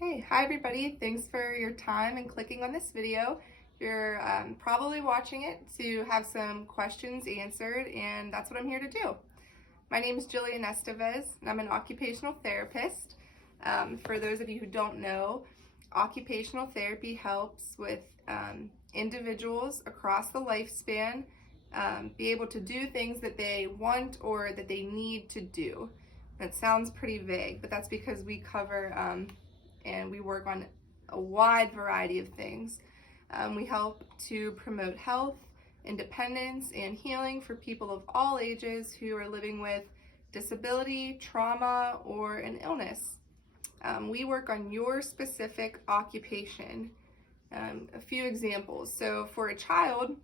Hey, hi everybody. Thanks for your time and clicking on this video. You're probably watching it to have some questions answered, and that's what I'm here to do. My name is Jillian Estevez, and I'm an occupational therapist. For those of you who don't know, occupational therapy helps with individuals across the lifespan be able to do things that they want or that they need to do. That sounds pretty vague, but that's because we cover and we work on a wide variety of things. We help to promote health, independence, and healing for people of all ages who are living with disability, trauma, or an illness. We work on your specific occupation. A few examples. So for a child,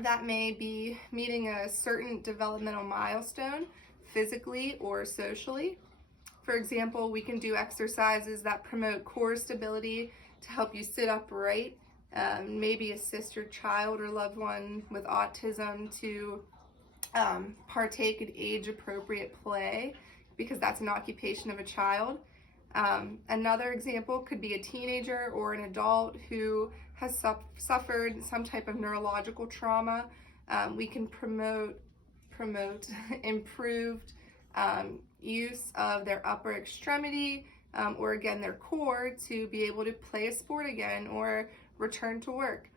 that may be meeting a certain developmental milestone, physically or socially. For example, we can do exercises that promote core stability to help you sit upright, maybe assist your child or loved one with autism to partake in age-appropriate play, because that's an occupation of a child. Another example could be a teenager or an adult who has suffered some type of neurological trauma. We can promote improved use of their upper extremity or again their core to be able to play a sport again or return to work.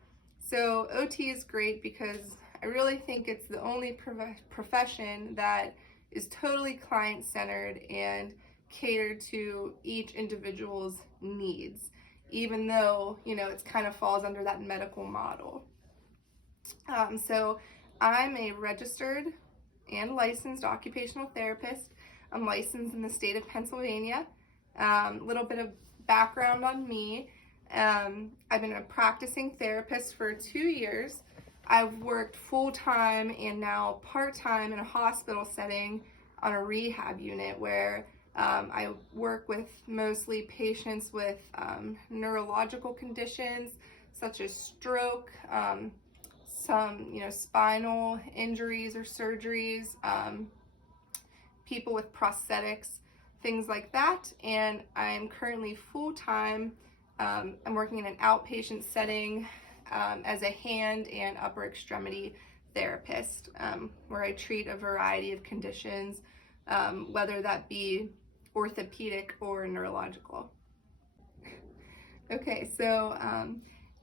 So OT is great because I really think it's the only profession that is totally client-centered and catered to each individual's needs, even though, it kind of falls under that medical model. So I'm a registered and licensed occupational therapist. I'm licensed in the state of Pennsylvania. A little bit of background on me. I've been a practicing therapist for 2 years. I've worked full-time and now part-time in a hospital setting on a rehab unit where I work with mostly patients with neurological conditions such as stroke, some spinal injuries or surgeries, people with prosthetics, things like that. And I'm currently full-time. I'm working in an outpatient setting as a hand and upper extremity therapist, where I treat a variety of conditions, whether that be orthopedic or neurological. Okay, so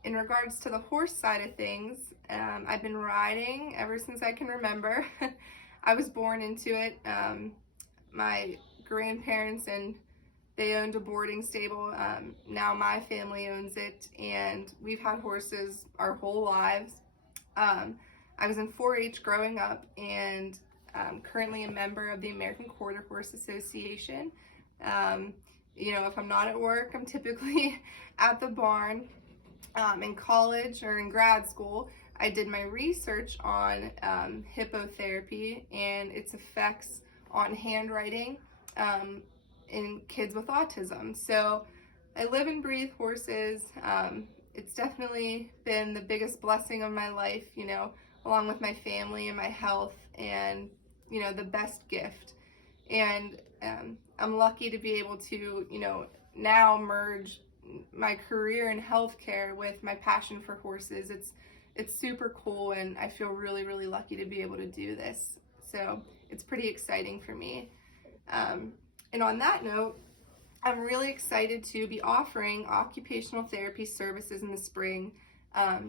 in regards to the horse side of things, I've been riding ever since I can remember. I was born into it. My grandparents and they owned a boarding stable. Now my family owns it, and we've had horses our whole lives. I was in 4-H growing up, and currently a member of the American Quarter Horse Association. If I'm not at work, I'm typically at the barn. In college or in grad school, I did my research on hippotherapy and its effects on handwriting in kids with autism. So I live and breathe horses. It's definitely been the biggest blessing of my life, along with my family and my health, and the best gift. And I'm lucky to be able to now merge my career in healthcare with my passion for horses. It's super cool, and I feel really, really lucky to be able to do this. So it's pretty exciting for me. And on that note, I'm really excited to be offering occupational therapy services in the spring,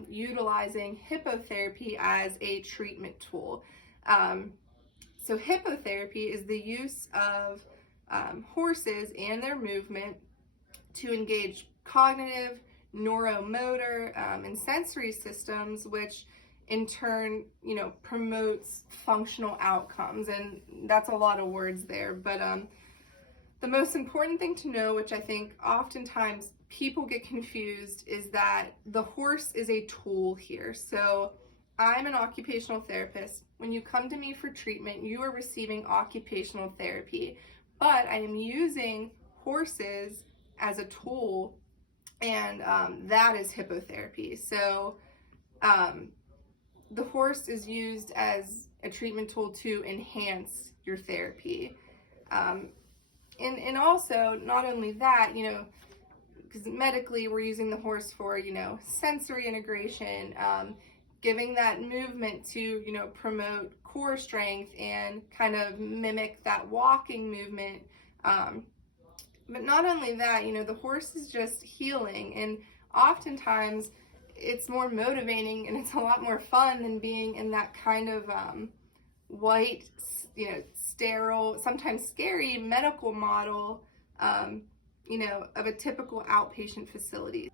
utilizing hippotherapy as a treatment tool. So hippotherapy is the use of horses and their movement to engage cognitive, neuromotor, and sensory systems, which in turn, promotes functional outcomes. And that's a lot of words there, but the most important thing to know, which I think oftentimes people get confused, is that the horse is a tool here. So I'm an occupational therapist. When you come to me for treatment, you are receiving occupational therapy, but I am using horses as a tool, and that is hippotherapy. So the horse is used as a treatment tool to enhance your therapy. And also, not only that, because medically we're using the horse for, sensory integration, giving that movement to, promote core strength and kind of mimic that walking movement. But not only that, the horse is just healing, and oftentimes it's more motivating and it's a lot more fun than being in that kind of white, sterile, sometimes scary medical model, of a typical outpatient facility.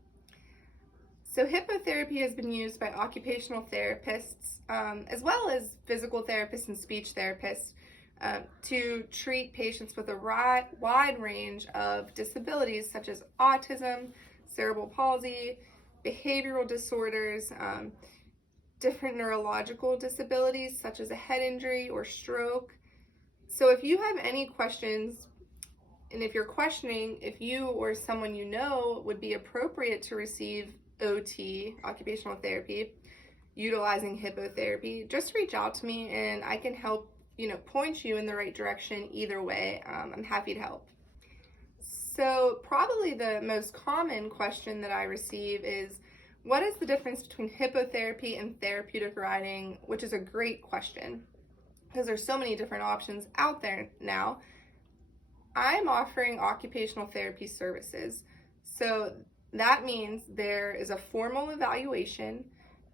So hippotherapy has been used by occupational therapists, as well as physical therapists and speech therapists, to treat patients with a wide range of disabilities such as autism, cerebral palsy, behavioral disorders, different neurological disabilities such as a head injury or stroke. So if you have any questions, and if you're questioning if you or someone you know would be appropriate to receive OT, occupational therapy, utilizing hippotherapy, just reach out to me and I can help, point you in the right direction either way. I'm happy to help. So probably the most common question that I receive is, what is the difference between hippotherapy and therapeutic riding? Which is a great question because there's so many different options out there now. I'm offering occupational therapy services. So that means there is a formal evaluation.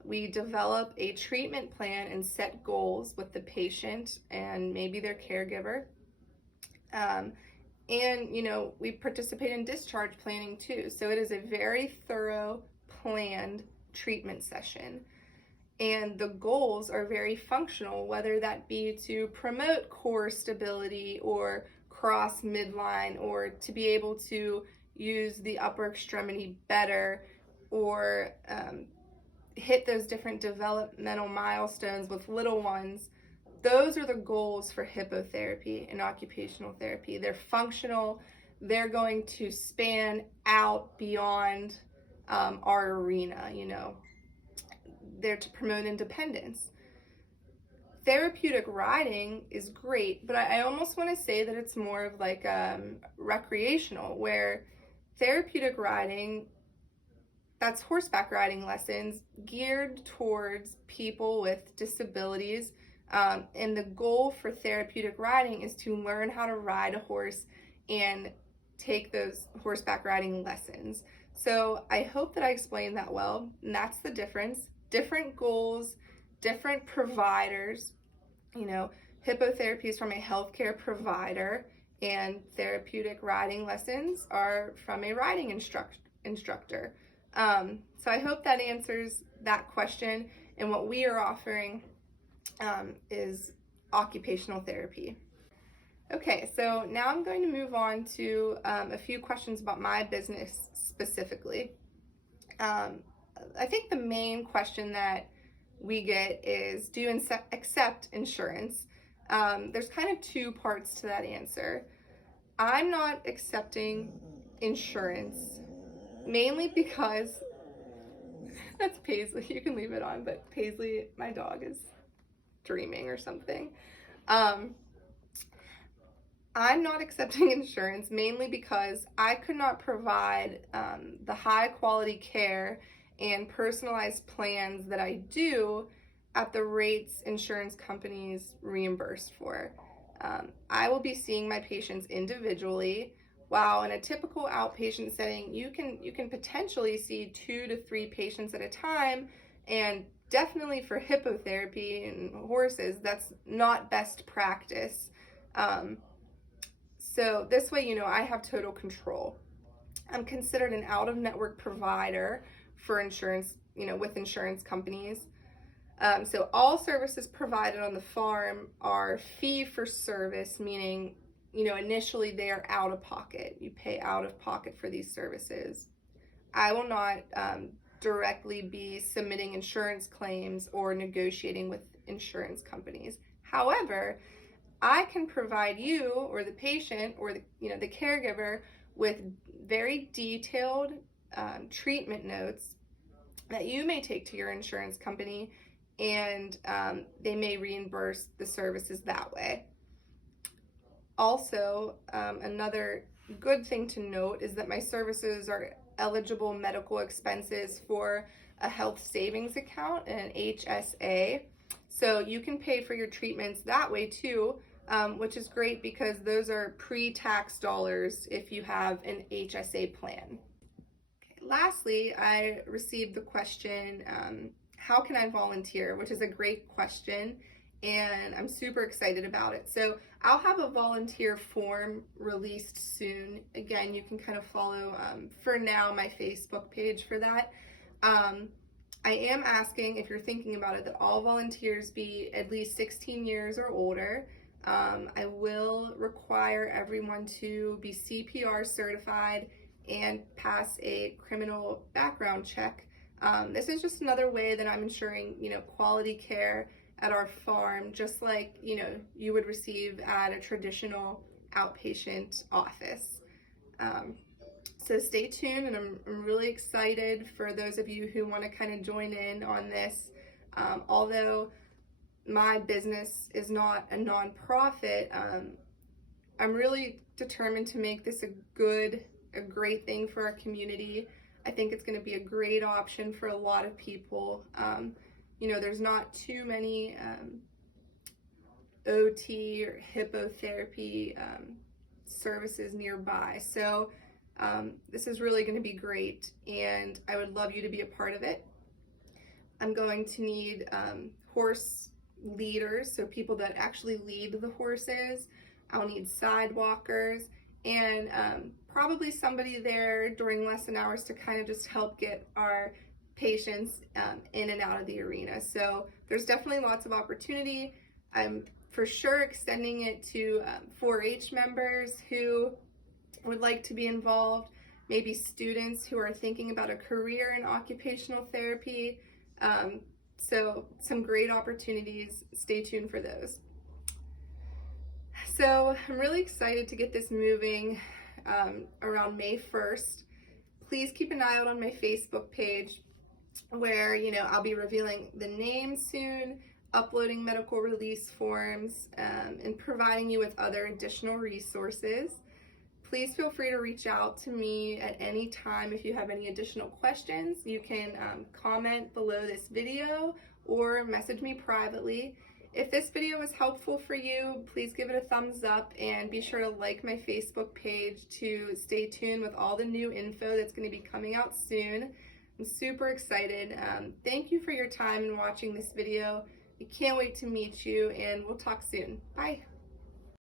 We develop a treatment plan and set goals with the patient and maybe their caregiver. And, we participate in discharge planning too. So it is a very thorough, planned treatment session. And the goals are very functional, whether that be to promote core stability or cross midline, or to be able to use the upper extremity better, or hit those different developmental milestones with little ones. Those are the goals for hippotherapy and occupational therapy. They're functional. They're going to span out beyond our arena, They're to promote independence. Therapeutic riding is great, but I almost want to say that it's more of like recreational, where therapeutic riding, that's horseback riding lessons geared towards people with disabilities. And the goal for therapeutic riding is to learn how to ride a horse and take those horseback riding lessons. So I hope that I explained that well, and that's the difference. Different goals, different providers. Hippotherapy is from a healthcare provider, and therapeutic riding lessons are from a riding instructor. So I hope that answers that question. And what we are offering is occupational therapy. Okay, so now I'm going to move on to a few questions about my business specifically. I think the main question that we get is, do you accept insurance? There's kind of two parts to that answer. I'm not accepting insurance, mainly because, that's Paisley, you can leave it on, but Paisley, my dog, is dreaming or something. I'm not accepting insurance mainly because I could not provide the high quality care and personalized plans that I do at the rates insurance companies reimburse for. I will be seeing my patients individually, while in a typical outpatient setting, you can potentially see 2 to 3 patients at a time, and definitely for hippotherapy and horses, that's not best practice. So this way, I have total control. I'm considered an out-of-network provider for insurance, with insurance companies. So all services provided on the farm are fee for service, meaning, initially they are out of pocket. You pay out of pocket for these services. I will not directly be submitting insurance claims or negotiating with insurance companies. However, I can provide you or the patient or the caregiver with very detailed treatment notes that you may take to your insurance company, and they may reimburse the services that way. Also, another good thing to note is that my services are eligible medical expenses for a health savings account, an HSA. So you can pay for your treatments that way too, which is great because those are pre-tax dollars if you have an HSA plan. Lastly, I received the question, how can I volunteer? Which is a great question, and I'm super excited about it. So I'll have a volunteer form released soon. Again, you can kind of follow, for now, my Facebook page for that. I am asking, if you're thinking about it, that all volunteers be at least 16 years or older. I will require everyone to be CPR certified and pass a criminal background check. This is just another way that I'm ensuring, quality care at our farm, just like, you would receive at a traditional outpatient office. So stay tuned, and I'm really excited for those of you who want to kind of join in on this. Although my business is not a nonprofit, I'm really determined to make this a great thing for our community. I think it's going to be a great option for a lot of people. There's not too many OT or hippotherapy services nearby. So this is really going to be great, and I would love you to be a part of it. I'm going to need horse leaders, so people that actually lead the horses. I'll need sidewalkers, and probably somebody there during lesson hours to kind of just help get our patients in and out of the arena. So there's definitely lots of opportunity. I'm for sure extending it to 4-H members who would like to be involved, maybe students who are thinking about a career in occupational therapy. So some great opportunities. Stay tuned for those. So I'm really excited to get this moving around May 1st. Please keep an eye out on my Facebook page where, I'll be revealing the name soon, uploading medical release forms, and providing you with other additional resources. Please feel free to reach out to me at any time if you have any additional questions. You can comment below this video or message me privately. If this video was helpful for you, please give it a thumbs up, and be sure to like my Facebook page to stay tuned with all the new info that's going to be coming out soon. I'm super excited. Thank you for your time in watching this video. I can't wait to meet you, and we'll talk soon. Bye.